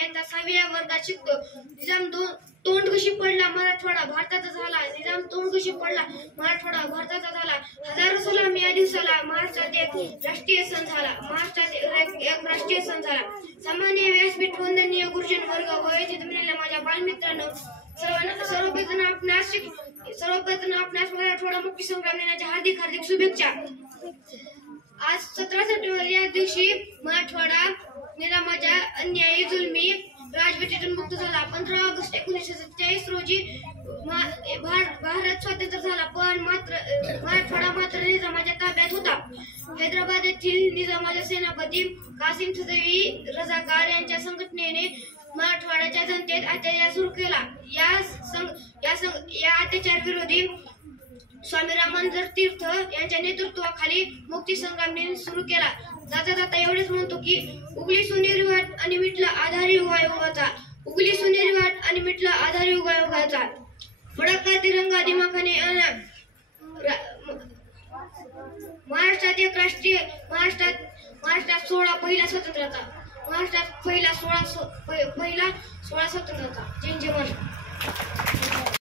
इयत्ता 6व्या वर्गात शिकतो. निजाम तोंड कशी पडला मराठवाडा भारताचा झाला. निजाम तोंड कशी पडला मराठवाडा भारताचा झाला. हजारो सलाम या दिवसाला महाराष्ट्रात एक राष्ट्रीय सण झाला. सामान्य व्यासपीठ वंदनीय गुरुजन वर्ग व येथे जमलेल्या माझ्या बालमित्रांनो, सर्वप्रथम आपणास मराठवाडा मुक्ती संग्राम दिनाच्या हार्दिक शुभेच्छा. आज 17 सप्टेंबर या दिवशी मराठवाडा निजामाच्या अन्यायी जुलमी राजवटीतून मुक्त झाला. 15 ऑगस्ट 1947 रोजी भारत स्वतंत्र झाला, पण मराठवाडा मात्र निजामाच्या ताब्यात होता. हैदराबाद येथील निजामाचे सेनापती कासिम सफई रजाकार यांच्या संघटनेने मराठवाड्याच्या जनतेत अत्याचार सुरू केला. या अत्याचार विरोधी स्वामी रामानंद तीर्थ यांच्या नेतृत्वाखाली मुक्ती संग्राम दिन सुरू केला. जाता जाता एवढेच म्हणतो की उगली सोनेरी वाट आणि मिटला आधार युगायुगाचा. उगली सोनेरी वाट आणि मिटला आधार युगायुगाचा. फडकता तिरंगा दिमाखाने महाराष्ट्रात 16 पहिला स्वातंत्र्याचा. महाराष्ट्रात पहिला 16 स्वातंत्र्याचा. जय जय महाराष्ट्र.